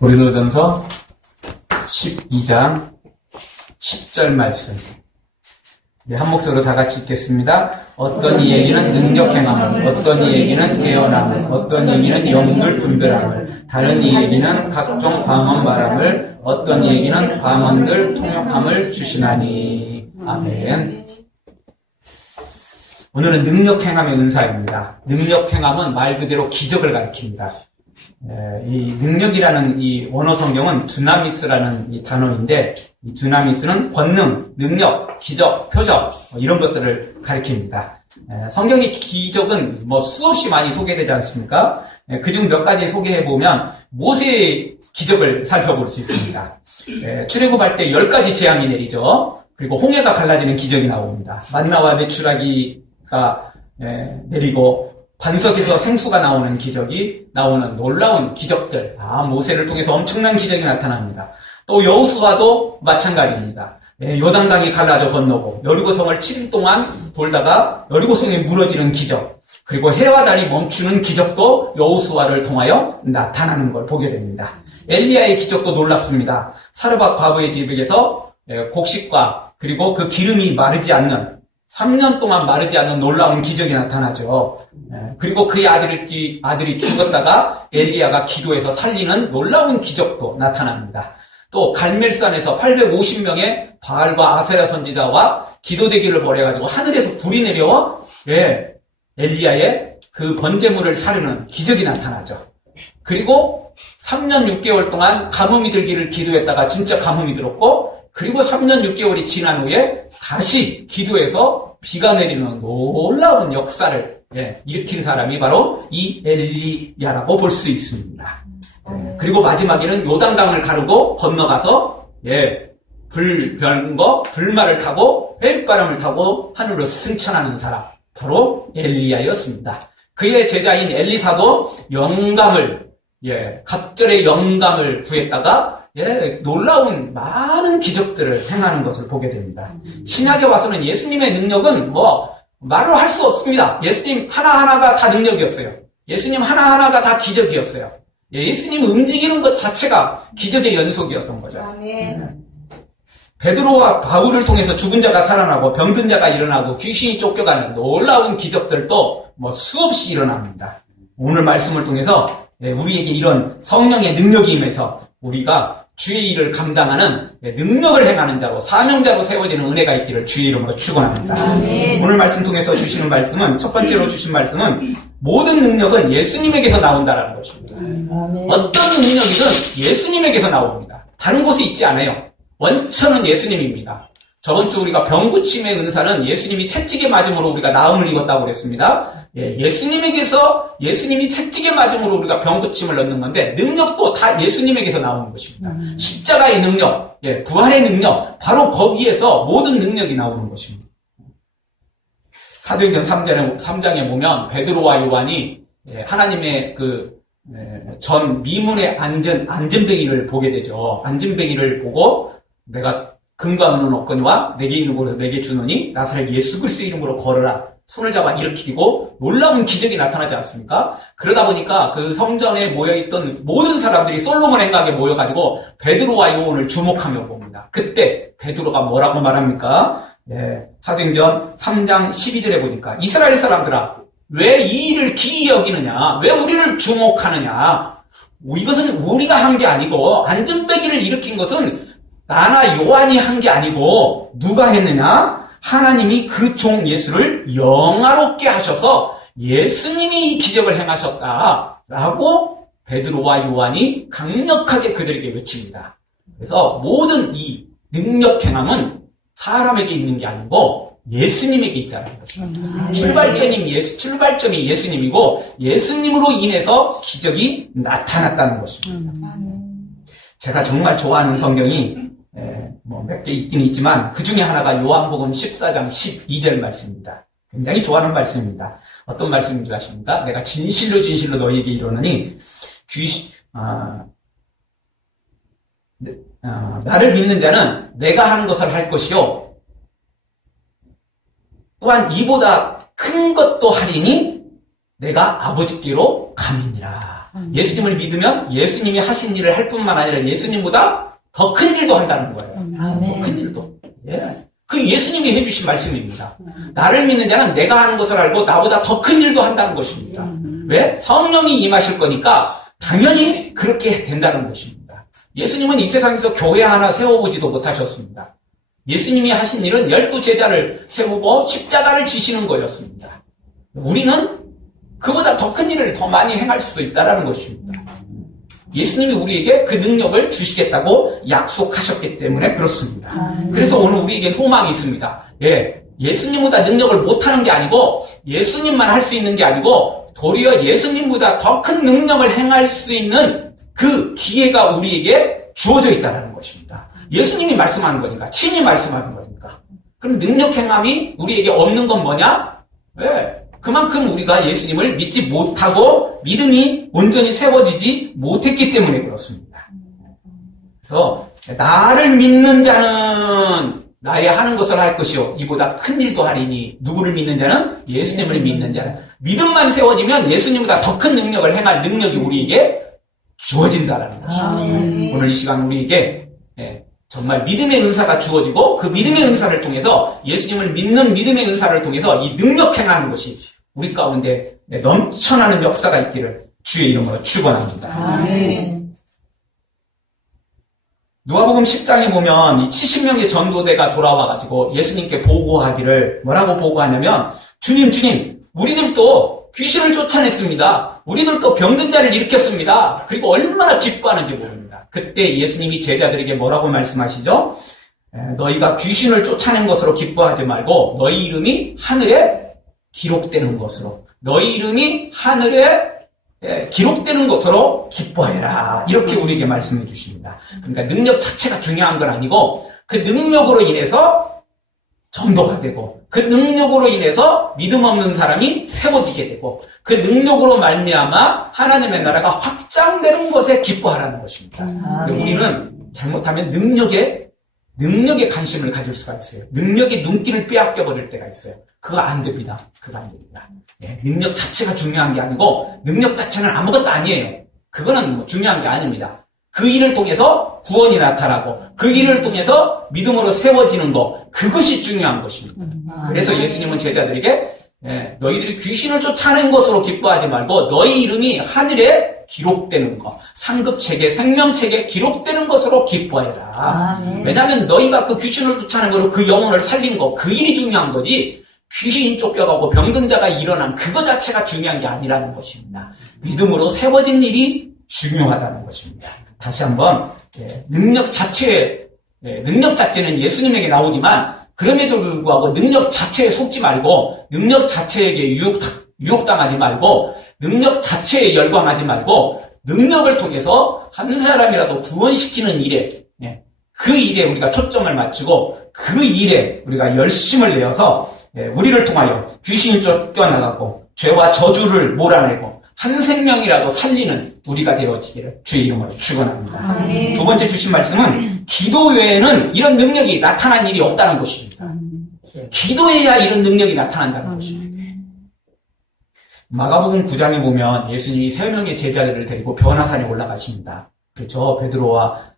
고린도전서 12장 10절 말씀. 네, 한 목소리로 다 같이 읽겠습니다. 어떤 이에게는 능력 행함을, 어떤 이에게는 예언함을, 어떤 이에게는 영들 분별함을, 다른 이에게는 각종 방언 말함을, 어떤 이에게는 방언들 통역함을 주시나니. 아멘. 오늘은 능력 행함의 은사입니다. 능력 행함은 말 그대로 기적을 가리킵니다. 이 능력이라는 이 원어 성경은 두나미스라는 이 단어인데, 이 두나미스는 권능, 능력, 기적, 표적 이런 것들을 가리킵니다. 성경의 기적은 수없이 많이 소개되지 않습니까? 그중 몇 가지 소개해 보면 모세의 기적을 살펴볼 수 있습니다. 출애굽할 때 10가지 재앙이 내리죠. 그리고 홍해가 갈라지는 기적이 나옵니다. 만나와 메추라기가 내리고 반석에서 생수가 나오는 기적이 나오는 놀라운 기적들. 모세를 통해서 엄청난 기적이 나타납니다. 또 여호수아도 마찬가지입니다. 요단강이 갈라져 건너고 여리고성을 7일 동안 돌다가 여리고성이 무너지는 기적. 그리고 해와 달이 멈추는 기적도 여호수아를 통하여 나타나는 걸 보게 됩니다. 엘리야의 기적도 놀랍습니다. 사르밧 과부의 집에서 곡식과 그리고 그 기름이 마르지 않는 3년 동안 마르지 않는 놀라운 기적이 나타나죠. 그리고 그의 아들이 죽었다가 엘리야가 기도해서 살리는 놀라운 기적도 나타납니다. 또 갈멜산에서 850명의 바알과 아세라 선지자와 기도대기를 벌여가지고 하늘에서 불이 내려와 엘리야의 그 번제물을 사르는 기적이 나타나죠. 그리고 3년 6개월 동안 가뭄이 들기를 기도했다가 진짜 가뭄이 들었고, 그리고 3년 6개월이 지난 후에 다시 기도해서 비가 내리는 놀라운 역사를 일으킨 사람이 바로 이 엘리야라고 볼 수 있습니다. 그리고 마지막에는 요단강을 가르고 건너가서 불말을 타고 회바람을 타고 하늘로 승천하는 사람, 바로 엘리야였습니다. 그의 제자인 엘리사도 갑절의 영감을 구했다가 놀라운 많은 기적들을 행하는 것을 보게 됩니다. 신약에 와서는 예수님의 능력은 말로 할 수 없습니다. 예수님 하나하나가 다 능력이었어요. 예수님 하나하나가 다 기적이었어요. 예수님 움직이는 것 자체가 기적의 연속이었던 거죠. 아멘. 베드로와 바울을 통해서 죽은 자가 살아나고 병든 자가 일어나고 귀신이 쫓겨가는 놀라운 기적들도 수없이 일어납니다. 오늘 말씀을 통해서 우리에게 이런 성령의 능력이 임해서 우리가 주의 일을 감당하는 능력을 행하는 자로, 사명자로 세워지는 은혜가 있기를 주의 이름으로 축원합니다. 오늘 말씀 통해서 주시는 말씀은, 첫 번째로 주신 말씀은 모든 능력은 예수님에게서 나온다라는 것입니다. 어떤 능력이든 예수님에게서 나옵니다. 다른 곳에 있지 않아요. 원천은 예수님입니다. 저번 주 우리가 병고침의 은사는 예수님이 채찍에 맞음으로 우리가 나음을 입었다고 그랬습니다. 예수님이 채찍에 맞음으로 우리가 병고침을 얻는 건데, 능력도 다 예수님에게서 나오는 것입니다. 십자가의 능력, 부활의 능력, 바로 거기에서 모든 능력이 나오는 것입니다. 사도행전 3장에 보면 베드로와 요한이 하나님의 전 미문의 안전뱅이를 보게 되죠. 안전뱅이를 보고 내가 금과 은은 없거니와 내게 있는 곳에서 내게 주노니 나사렛 예수 그리스도의 이름으로 걸어라. 손을 잡아 일으키고 놀라운 기적이 나타나지 않습니까? 그러다 보니까 그 성전에 모여있던 모든 사람들이 솔로몬 행각에 모여가지고 베드로와 요한을 주목하며 봅니다. 그때 베드로가 뭐라고 말합니까? 사도행전 3장 12절에 보니까 이스라엘 사람들아, 왜 이 일을 기이 여기느냐? 왜 우리를 주목하느냐? 이것은 우리가 한 게 아니고, 안전뱅이를 일으킨 것은 나나 요한이 한 게 아니고 누가 했느냐? 하나님이 그 종 예수를 영화롭게 하셔서 예수님이 이 기적을 행하셨다라고 베드로와 요한이 강력하게 그들에게 외칩니다. 그래서 모든 이 능력 행함은 사람에게 있는 게 아니고 예수님에게 있다는 것입니다. 출발점이 예수님이고 예수님으로 인해서 기적이 나타났다는 것입니다. 제가 정말 좋아하는 성경이 몇 개 있긴 있지만 그 중에 하나가 요한복음 14장 12절 말씀입니다. 굉장히 좋아하는 말씀입니다. 어떤 말씀인지 아십니까? 내가 진실로 진실로 너희에게 이르노니 나를 믿는 자는 내가 하는 것을 할 것이요 또한 이보다 큰 것도 하리니 내가 아버지께로 감이니라. 예수님을 믿으면 예수님이 하신 일을 할 뿐만 아니라 예수님보다 더 큰 일도 한다는 거예요. 더 큰 일도. 예. 그 예수님이 해주신 말씀입니다. 나를 믿는 자는 내가 하는 것을 알고 나보다 더 큰 일도 한다는 것입니다. 왜? 성령이 임하실 거니까 당연히 그렇게 된다는 것입니다. 예수님은 이 세상에서 교회 하나 세워보지도 못하셨습니다. 예수님이 하신 일은 12제자를 세우고 십자가를 지시는 거였습니다. 우리는 그보다 더 큰 일을 더 많이 행할 수도 있다는 것입니다. 예수님이 우리에게 그 능력을 주시겠다고 약속하셨기 때문에 그렇습니다. 그래서 오늘 우리에겐 소망이 있습니다. 예, 예수님보다 능력을 못하는 게 아니고 예수님만 할 수 있는 게 아니고 도리어 예수님보다 더 큰 능력을 행할 수 있는 그 기회가 우리에게 주어져 있다는 것입니다. 예수님이 말씀하는 거니까, 친히 말씀하는 거니까. 그럼 능력 행함이 우리에게 없는 건 뭐냐? 예, 그만큼 우리가 예수님을 믿지 못하고 믿음이 온전히 세워지지 못했기 때문에 그렇습니다. 그래서 나를 믿는 자는 나의 하는 것을 할 것이요 이보다 큰 일도 하리니 누구를 믿는 자는 예수님을 믿는 자는 믿음만 세워지면 예수님보다 더 큰 능력을 행할 능력이 우리에게 주어진다라는 것입니다. 오늘 이 시간 우리에게 정말 믿음의 은사가 주어지고 그 믿음의 은사를 통해서 예수님을 믿는 믿음의 은사를 통해서 이 능력 행하는 것이 우리 가운데 넘쳐나는 역사가 있기를 주의 이름으로 축원합니다. 아멘. 누가복음 10장에 보면 이 70명의 전도대가 돌아와가지고 예수님께 보고하기를 뭐라고 보고하냐면 주님 우리들도 귀신을 쫓아냈습니다. 우리들도 병든 자를 일으켰습니다. 그리고 얼마나 기뻐하는지 모릅니다. 그때 예수님이 제자들에게 뭐라고 말씀하시죠? 너희가 귀신을 쫓아낸 것으로 기뻐하지 말고 너희 이름이 하늘에 기록되는 것으로 너희 이름이 하늘에 기록되는 것으로 기뻐해라. 이렇게 우리에게 말씀해 주십니다. 그러니까 능력 자체가 중요한 건 아니고 그 능력으로 인해서 전도가 되고 그 능력으로 인해서 믿음 없는 사람이 세워지게 되고 그 능력으로 말미암아 하나님의 나라가 확장되는 것에 기뻐하라는 것입니다. 우리는 잘못하면 능력에 관심을 가질 수가 있어요. 능력의 눈길을 빼앗겨 버릴 때가 있어요. 그거 안 됩니다. 그거 안 됩니다. 능력 자체가 중요한 게 아니고 능력 자체는 아무것도 아니에요. 그거는 중요한 게 아닙니다. 그 일을 통해서 구원이 나타나고 그 일을 통해서 믿음으로 세워지는 것, 그것이 중요한 것입니다. 그래서 예수님은 제자들에게 너희들이 귀신을 쫓아낸 것으로 기뻐하지 말고 너희 이름이 하늘에 기록되는 것, 상급책에 생명책에 기록되는 것으로 기뻐해라. 왜냐하면 너희가 그 귀신을 쫓아낸 것으로 그 영혼을 살린 것, 그 일이 중요한 거지 귀신이 쫓겨가고 병든 자가 일어난 그거 자체가 중요한 게 아니라는 것입니다. 믿음으로 세워진 일이 중요하다는 것입니다. 다시 한번 능력 자체는 예수님에게 나오지만 그럼에도 불구하고 능력 자체에 속지 말고 능력 자체에게 유혹당하지 말고 능력 자체에 열광하지 말고 능력을 통해서 한 사람이라도 구원시키는 일에 그 일에 우리가 초점을 맞추고 그 일에 우리가 열심을 내어서 우리를 통하여 귀신이 쫓겨나가고 죄와 저주를 몰아내고 한 생명이라도 살리는 우리가 되어지기를 주의 이름으로 축원합니다. 두 번째 주신 말씀은 기도 외에는 이런 능력이 나타난 일이 없다는 것입니다. 기도해야 이런 능력이 나타난다는 것입니다. 마가복음 9장에 보면 예수님이 3명의 제자들을 데리고 변화산에 올라가십니다. 그렇죠? 베드로와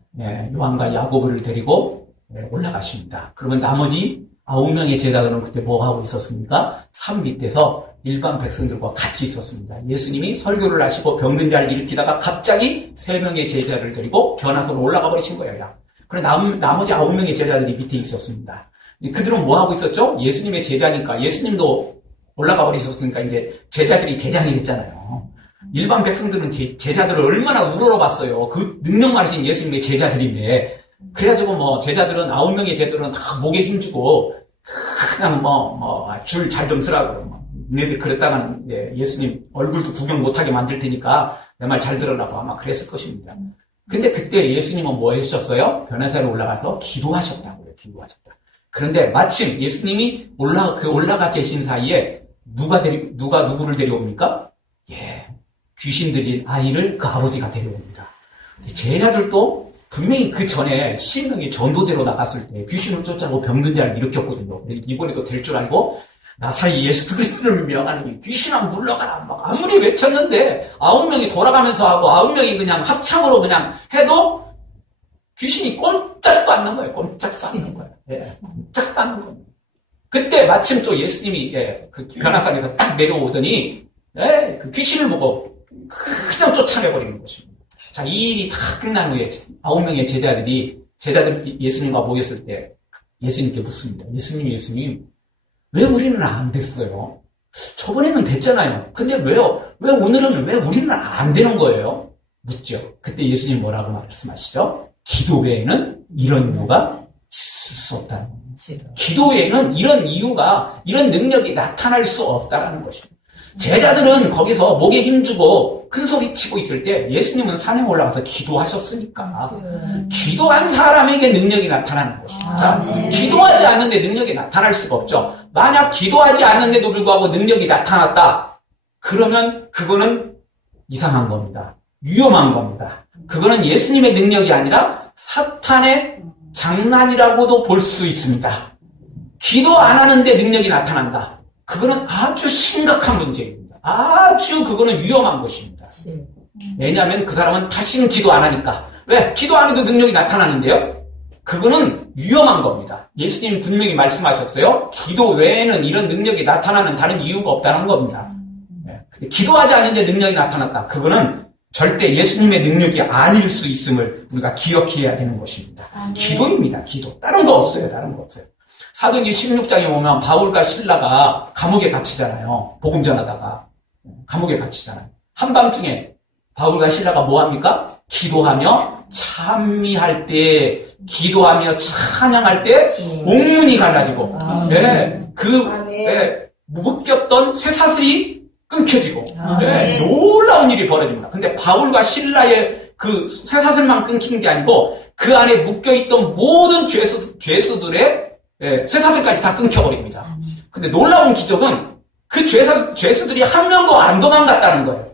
요한과 야고보를 데리고 올라가십니다. 그러면 나머지 9명의 제자들은 그때 뭐 하고 있었습니까? 산 밑에서 일반 백성들과 같이 있었습니다. 예수님이 설교를 하시고 병든 자를 일으키다가 갑자기 3명의 제자를 데리고 변화산으로 올라가 버리신 거예요. 그래 나머지 9명의 제자들이 밑에 있었습니다. 그들은 뭐 하고 있었죠? 예수님의 제자니까 예수님도 올라가 버리셨으니까 이제 제자들이 대장이 됐잖아요. 일반 백성들은 제자들을 얼마나 우러러봤어요. 그 능력 많으신 예수님의 제자들인데 그래가지고 뭐 제자들은 9명의 제자들은 다 목에 힘주고 그냥 줄 잘 좀 쓰라고 너희들 그랬다가는 예수님 얼굴도 구경 못하게 만들 테니까 내 말 잘 들으라고 아마 그랬을 것입니다. 근데 그때 예수님은 뭐 하셨어요? 변화산에 올라가서 기도하셨다고요. 기도하셨다. 그런데 마침 예수님이 올라가 계신 사이에 누가 누구를 데려옵니까? 귀신 들린 아이를 그 아버지가 데려옵니다. 제자들도 분명히 그 전에 10명이 전도대로 나갔을 때 귀신을 쫓아내고 병든 자를 일으켰거든요. 이번에도 될 줄 알고 나사이 예수 그리스도를 명하는 귀신아 물러가라 막 아무리 외쳤는데 9명이 돌아가면서 하고 9명이 그냥 합창으로 그냥 해도 귀신이 꼼짝도 않는 거예요. 꼼짝도 않는 거예요. 예, 꼼짝도 않는 겁니다. 그때 마침 또 예수님이 그 변화산에서 딱 내려오더니 그 귀신을 보고 그냥 쫓아내버리는 것입니다. 자, 이 일이 다 끝난 후에 9명의 제자들이 예수님과 모였을 때 예수님께 묻습니다. 예수님, 왜 우리는 안 됐어요? 저번에는 됐잖아요. 근데 왜요? 왜 우리는 안 되는 거예요? 묻죠. 그때 예수님 뭐라고 말씀하시죠? 기도 외에는 이런 이유가 있을 수 없다는 겁니다. 기도 외에는 이런 능력이 나타날 수 없다는 것입니다. 제자들은 거기서 목에 힘주고 큰 소리 치고 있을 때 예수님은 산에 올라가서 기도하셨으니까 기도한 사람에게 능력이 나타나는 것입니다. 기도하지 않는데 능력이 나타날 수가 없죠. 만약 기도하지 않는데도 불구하고 능력이 나타났다. 그러면 그거는 이상한 겁니다. 위험한 겁니다. 그거는 예수님의 능력이 아니라 사탄의 장난이라고도 볼 수 있습니다. 기도 안 하는데 능력이 나타난다. 그거는 아주 심각한 문제입니다. 그거는 위험한 것입니다. 왜냐하면 그 사람은 다시는 기도 안 하니까. 왜? 기도 안 해도 능력이 나타나는데요? 그거는 위험한 겁니다. 예수님 분명히 말씀하셨어요. 기도 외에는 이런 능력이 나타나는 다른 이유가 없다는 겁니다. 기도하지 않는데 능력이 나타났다. 그거는 절대 예수님의 능력이 아닐 수 있음을 우리가 기억해야 되는 것입니다. 기도입니다. 기도. 다른 거 없어요. 사도행전 16장에 보면 바울과 실라가 감옥에 갇히잖아요. 복음 전하다가 감옥에 갇히잖아요. 한밤중에 바울과 실라가 뭐 합니까? 기도하며 찬미할 때, 기도하며 찬양할 때 옥문이 갈라지고 묶였던 쇠사슬이 끊겨지고 놀라운 일이 벌어집니다. 근데 바울과 실라의 그 쇠사슬만 끊긴 게 아니고 그 안에 묶여있던 모든 죄수들의 쇠사슬까지 다 끊겨버립니다. 근데 놀라운 기적은 그 죄수들이 한 명도 안 도망갔다는 거예요.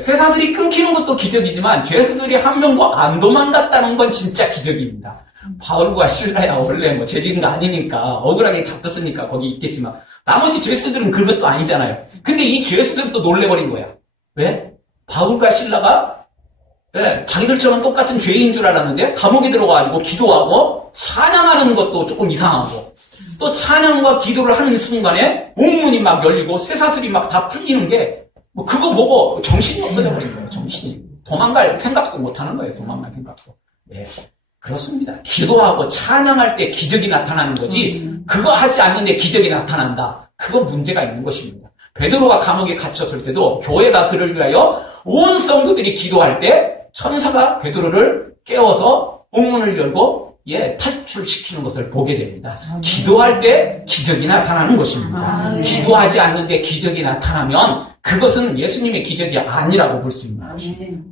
쇠사슬이 끊기는 것도 기적이지만 죄수들이 한 명도 안 도망갔다는 건 진짜 기적입니다. 바울과 실라야 원래 죄진 거 아니니까 억울하게 잡혔으니까 거기 있겠지만 나머지 죄수들은 그것도 아니잖아요. 근데 이 죄수들은 또 놀래버린 거야. 왜? 바울과 실라가 자기들처럼 똑같은 죄인 줄 알았는데 감옥에 들어가가지고 기도하고 찬양하는 것도 조금 이상하고 또 찬양과 기도를 하는 순간에 옥문이 막 열리고 쇠사슬이 막 다 풀리는 게 그거 보고 정신이 없어져 버린 거예요. 정신이. 도망갈 생각도 못하는 거예요. 도망갈 생각도. 그렇습니다. 기도하고 찬양할 때 기적이 나타나는 거지 그거 하지 않는데 기적이 나타난다. 그건 문제가 있는 것입니다. 베드로가 감옥에 갇혔을 때도 교회가 그를 위하여 온 성도들이 기도할 때 천사가 베드로를 깨워서 옥문을 열고 탈출시키는 것을 보게 됩니다. 기도할 때 기적이 나타나는 것입니다. 기도하지 않는데 기적이 나타나면 그것은 예수님의 기적이 아니라고 볼 수 있는 것입니다.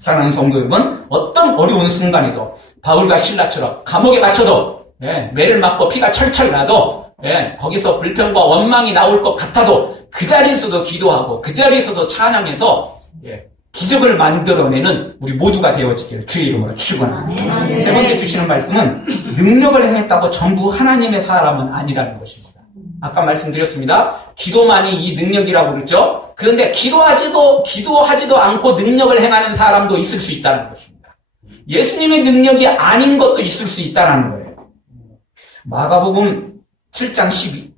사랑하는 성도 여러분, 어떤 어려운 순간에도 바울과 실라처럼 감옥에 갇혀도 매를 맞고 피가 철철 나도 거기서 불평과 원망이 나올 것 같아도 그 자리에서도 기도하고 그 자리에서도 찬양해서 기적을 만들어내는 우리 모두가 되어지기를 주의 이름으로 축원합니다. 세 번째 주시는 말씀은 능력을 행했다고 전부 하나님의 사람은 아니라는 것입니다. 아까 말씀드렸습니다. 기도만이 이 능력이라고 그랬죠. 그런데 기도하지도 않고 능력을 행하는 사람도 있을 수 있다는 것입니다. 예수님의 능력이 아닌 것도 있을 수 있다는 거예요. 마가복음 7장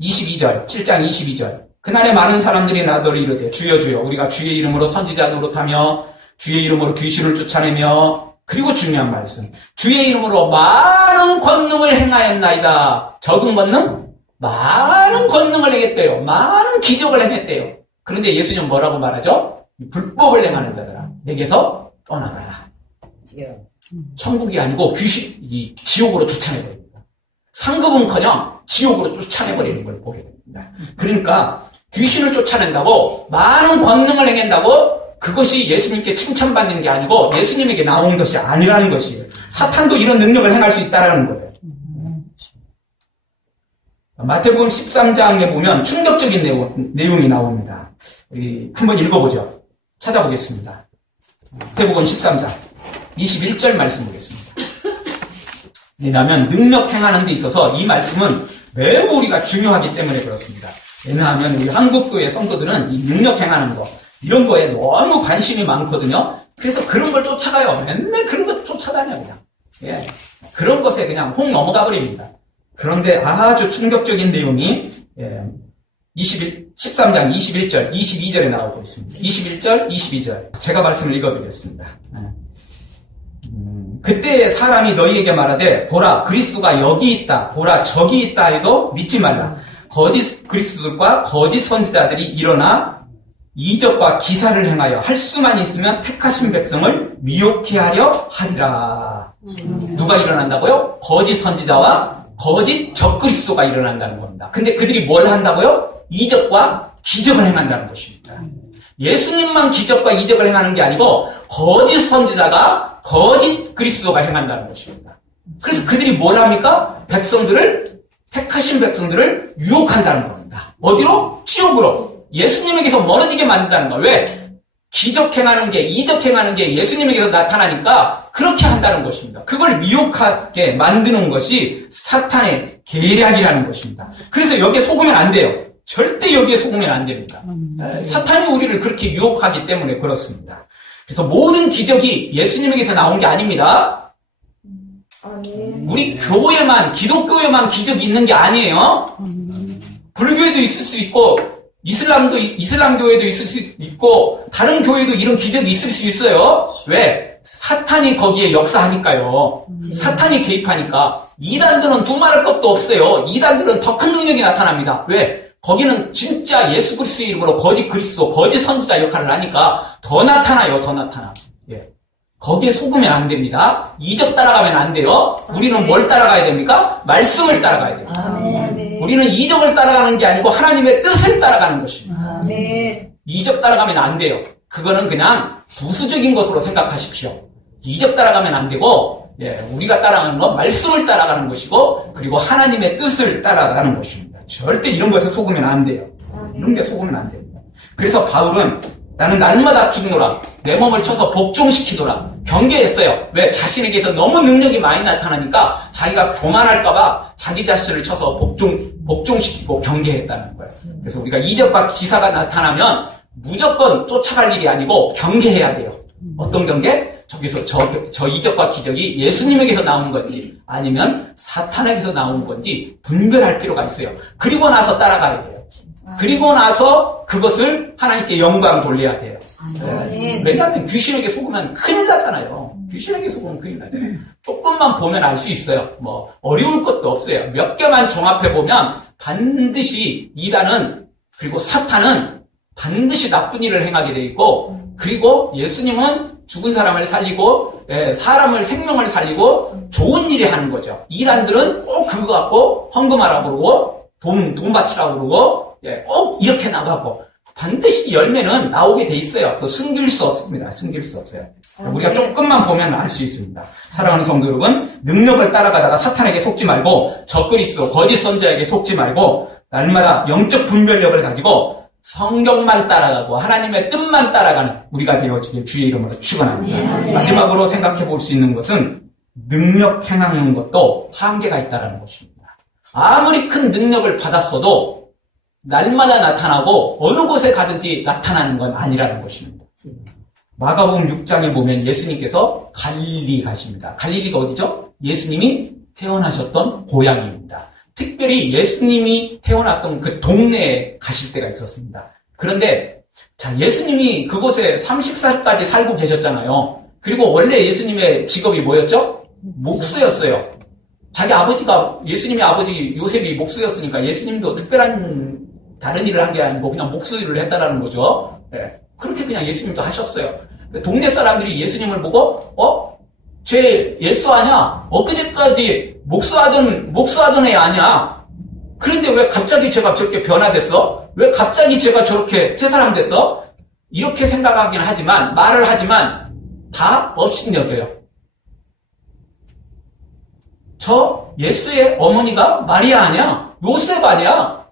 22절 그날에 많은 사람들이 나더러 이르되 주여 주여 우리가 주의 이름으로 선지자 노릇하며 주의 이름으로 귀신을 쫓아내며 그리고 중요한 말씀 주의 이름으로 많은 권능을 행하였나이다. 적은 권능? 많은 권능을 행했대요. 많은 기적을 행했대요. 그런데 예수님은 뭐라고 말하죠? 불법을 행하는 자들아 내게서 떠나가라. 천국이 아니고 지옥으로 쫓아내버립니다. 상급은커녕 지옥으로 쫓아내버리는 걸 보게 됩니다. 그러니까 귀신을 쫓아낸다고 많은 권능을 행한다고 그것이 예수님께 칭찬받는 게 아니고 예수님에게 나온 것이 아니라는 것이에요. 사탄도 이런 능력을 행할 수 있다는 거예요. 마태복음 13장에 보면 충격적인 내용이 나옵니다. 한번 읽어보죠. 찾아보겠습니다. 마태복음 13장 21절 말씀 보겠습니다. 왜냐하면 능력 행하는 데 있어서 이 말씀은 매우 우리가 중요하기 때문에 그렇습니다. 왜냐하면 우리 한국교회 성도들은 이 능력 행하는 거, 이런 거에 너무 관심이 많거든요. 그래서 그런 걸 쫓아가요. 맨날 그런 거 쫓아다녀요, 그냥. 예. 그런 것에 그냥 홍 넘어가 버립니다. 그런데 아주 충격적인 내용이, 13장 21절, 22절에 나오고 있습니다. 21절, 22절. 제가 말씀을 읽어드리겠습니다. 그때 사람이 너희에게 말하되 보라 그리스도가 여기 있다 보라 저기 있다 해도 믿지 말라. 거짓 그리스도들과 거짓 선지자들이 일어나 이적과 기사를 행하여 할 수만 있으면 택하신 백성을 미혹해 하려 하리라. 누가 일어난다고요? 거짓 선지자와 거짓 적그리스도가 일어난다는 겁니다. 근데 그들이 뭘 한다고요? 이적과 기적을 행한다는 것입니다. 예수님만 기적과 이적을 행하는 게 아니고 거짓 선지자가 거짓 그리스도가 행한다는 것입니다. 그래서 그들이 뭘 합니까? 택하신 백성들을 유혹한다는 겁니다. 어디로? 지옥으로. 예수님에게서 멀어지게 만든다는 거. 왜? 기적 행하는 게, 이적 행하는 게 예수님에게서 나타나니까 그렇게 한다는 것입니다. 그걸 미혹하게 만드는 것이 사탄의 계략이라는 것입니다. 그래서 여기에 속으면 안 돼요. 절대 여기에 속으면 안 됩니다. 사탄이 우리를 그렇게 유혹하기 때문에 그렇습니다. 그래서 모든 기적이 예수님에게서 나온 게 아닙니다. 우리 교회만, 기독교에만 기적이 있는 게 아니에요. 불교에도 있을 수 있고, 이슬람 교회도 있을 수 있고, 다른 교회도 이런 기적이 있을 수 있어요. 왜? 사탄이 거기에 역사하니까요. 사탄이 개입하니까. 이단들은 두말할 것도 없어요. 이단들은 더 큰 능력이 나타납니다. 왜? 거기는 진짜 예수 그리스도의 이름으로 거짓 그리스도, 거짓 선지자 역할을 하니까 더 나타나요, 더 나타나. 예. 거기에 속으면 안 됩니다. 이적 따라가면 안 돼요. 우리는 뭘 따라가야 됩니까? 말씀을 따라가야 돼요. 우리는 이적을 따라가는 게 아니고 하나님의 뜻을 따라가는 것입니다. 이적 따라가면 안 돼요. 그거는 그냥 부수적인 것으로 생각하십시오. 이적 따라가면 안 되고, 우리가 따라가는 건 말씀을 따라가는 것이고, 그리고 하나님의 뜻을 따라가는 것입니다. 절대 이런 것에 속으면 안 돼요. 이런 게 속으면 안 됩니다. 그래서 바울은 나는 날마다 죽노라. 내 몸을 쳐서 복종시키노라. 경계했어요. 왜? 자신에게서 너무 능력이 많이 나타나니까 자기가 교만할까봐 자기 자신을 쳐서 복종시키고 경계했다는 거예요. 그래서 우리가 이적과 기사가 나타나면 무조건 쫓아갈 일이 아니고 경계해야 돼요. 어떤 경계? 저기서 저 이적과 기적이 예수님에게서 나온 건지 아니면 사탄에게서 나온 건지 분별할 필요가 있어요. 그리고 나서 따라가야 돼요. 그리고 나서 그것을 하나님께 영광 돌려야 돼요. 왜냐하면 귀신에게 속으면 큰일 나잖아요. 귀신에게 속으면 큰일 나잖아요. 조금만 보면 알 수 있어요. 뭐 어려울 것도 없어요. 몇 개만 종합해 보면 반드시 이단은 그리고 사탄은 반드시 나쁜 일을 행하게 돼 있고, 그리고 예수님은 죽은 사람을 살리고 사람을 생명을 살리고 좋은 일을 하는 거죠. 이단들은 꼭 그거 갖고 헌금하라고 그러고 돈 바치라고 그러고 꼭 이렇게 나가고 반드시 열매는 나오게 돼 있어요. 그거 숨길 수 없습니다. 숨길 수 없어요. 우리가 조금만 보면 알 수 있습니다. 사랑하는 성도 여러분, 능력을 따라가다가 사탄에게 속지 말고 적그리스도 거짓 선지자에게 속지 말고 날마다 영적 분별력을 가지고 성경만 따라가고 하나님의 뜻만 따라가는 우리가 되어지길 주의 이름으로 축원합니다. 마지막으로 생각해 볼 수 있는 것은 능력 행하는 것도 한계가 있다는 것입니다. 아무리 큰 능력을 받았어도 날마다 나타나고 어느 곳에 가든지 나타나는 건 아니라는 것입니다. 마가복음 6장에 보면 예수님께서 갈릴리 가십니다. 갈릴리가 어디죠? 예수님이 태어나셨던 고향입니다. 특별히 예수님이 태어났던 그 동네에 가실 때가 있었습니다. 그런데 예수님이 그곳에 30살까지 살고 계셨잖아요. 그리고 원래 예수님의 직업이 뭐였죠? 목수였어요. 자기 아버지가, 예수님의 아버지 요셉이 목수였으니까 예수님도 특별한 다른 일을 한 게 아니고 그냥 목수 일을 했다라는 거죠. 그렇게 그냥 예수님도 하셨어요. 동네 사람들이 예수님을 보고 쟤 예수 아냐? 엊그제까지 목수하던 애 아냐? 그런데 왜 갑자기 쟤가 저렇게 변화됐어? 왜 갑자기 쟤가 저렇게 새 사람 됐어? 이렇게 생각하긴 하지만, 말을 하지만 다 업신여겨요. 저 예수의 어머니가 마리아 아니야? 요셉 아니야?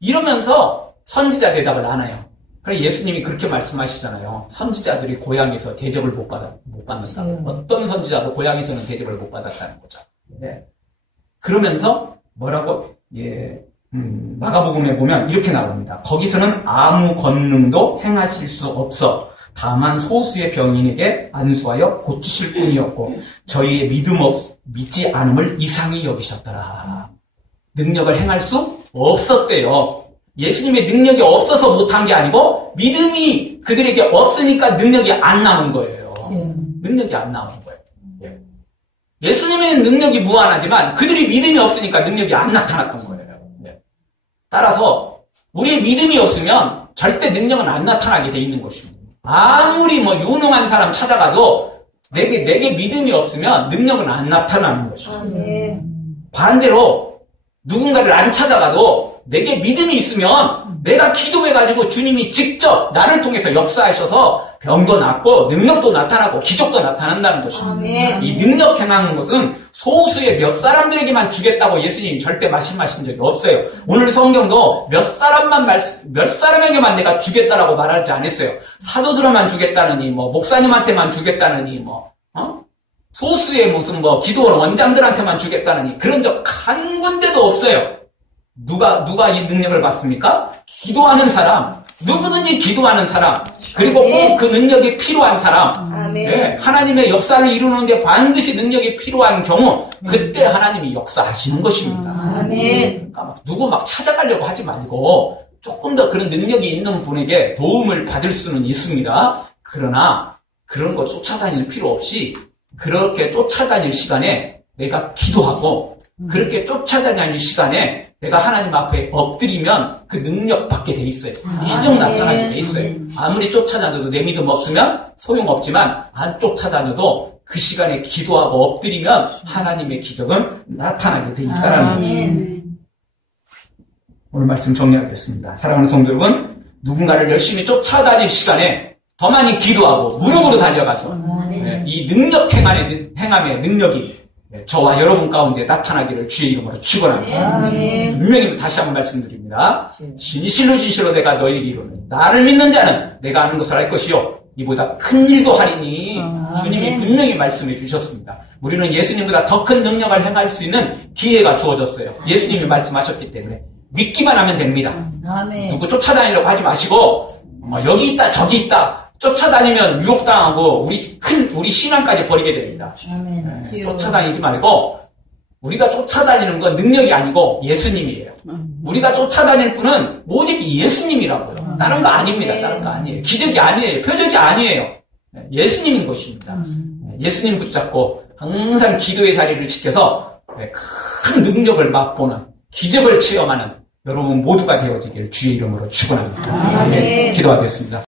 이러면서 선지자 대답을 안 해요. 그래 예수님이 그렇게 말씀하시잖아요. 선지자들이 고향에서 대접을 못 받는다. 어떤 선지자도 고향에서는 대접을 못 받았다는 거죠. 그러면서 뭐라고? 마가복음에 보면 이렇게 나옵니다. 거기서는 아무 권능도 행하실 수 없어 다만 소수의 병인에게 안수하여 고치실 뿐이었고 저희의 믿지 않음을 이상히 여기셨더라. 능력을 행할 수 없었대요. 예수님의 능력이 없어서 못한 게 아니고 믿음이 그들에게 없으니까 능력이 안 나온 거예요. 능력이 안 나온 거예요. 예수님의 능력이 무한하지만 그들이 믿음이 없으니까 능력이 안 나타났던 거예요. 따라서 우리의 믿음이 없으면 절대 능력은 안 나타나게 돼 있는 것입니다. 아무리 유능한 사람 찾아가도 내게 믿음이 없으면 능력은 안 나타나는 것입니다. 반대로 누군가를 안 찾아가도 내게 믿음이 있으면 내가 기도해가지고 주님이 직접 나를 통해서 역사하셔서 병도 낫고 능력도 나타나고 기적도 나타난다는 것입니다. 이 능력 행하는 것은 소수의 몇 사람들에게만 주겠다고 예수님 절대 말씀하신 적이 없어요. 오늘 성경도 몇 사람에게만 내가 주겠다라고 말하지 않았어요. 사도들만 주겠다느니 목사님한테만 주겠다느니 소수의 무슨 기도원 원장들한테만 주겠다느니 그런 적 한 군데도 없어요. 누가 이 능력을 받습니까? 기도하는 사람, 누구든지 기도하는 사람, 그리고 꼭 그 능력이 필요한 사람, 하나님의 역사를 이루는데 반드시 능력이 필요한 경우, 그때 하나님이 역사하시는 것입니다. 그러니까 누구 찾아가려고 하지 말고 조금 더 그런 능력이 있는 분에게 도움을 받을 수는 있습니다. 그러나 그런 거 쫓아다닐 필요 없이 그렇게 쫓아다닐 시간에 내가 기도하고 그렇게 쫓아다니는 시간에 내가 하나님 앞에 엎드리면 그 능력 받게 돼 있어요. 기적 나타나게 돼 있어요. 아무리 쫓아다녀도 내 믿음 없으면 소용없지만 안 쫓아다녀도 그 시간에 기도하고 엎드리면 하나님의 기적은 나타나게 돼 있다는 것입니다. 오늘 말씀 정리하겠습니다. 사랑하는 성도 여러분, 누군가를 열심히 쫓아다닐 시간에 더 많이 기도하고 무릎으로 달려가서 이 능력 행함의 능력이 저와 여러분 가운데 나타나기를 주의 이름으로 축원합니다. 분명히 다시 한번 말씀드립니다. 진실로 내가 너희에게 이르노니 나를 믿는 자는 내가 아는 것을 알 것이요 이보다 큰 일도 하리니 주님이 분명히 말씀해 주셨습니다. 우리는 예수님보다 더 큰 능력을 행할 수 있는 기회가 주어졌어요. 예수님이 말씀하셨기 때문에 믿기만 하면 됩니다. 누구 쫓아다니려고 하지 마시고 여기 있다 저기 있다 쫓아다니면 유혹당하고 우리 신앙까지 버리게 됩니다. 쫓아다니지 말고 우리가 쫓아다니는 건 능력이 아니고 예수님이에요. 우리가 쫓아다닐 분은 오직 예수님이라고요. 다른 거 아닙니다. 다른 거 아니에요. 기적이 아니에요. 표적이 아니에요. 예수님인 것입니다. 예수님 붙잡고 항상 기도의 자리를 지켜서 큰 능력을 맛보는 기적을 체험하는 여러분 모두가 되어지길 주의 이름으로 축원합니다. 기도하겠습니다.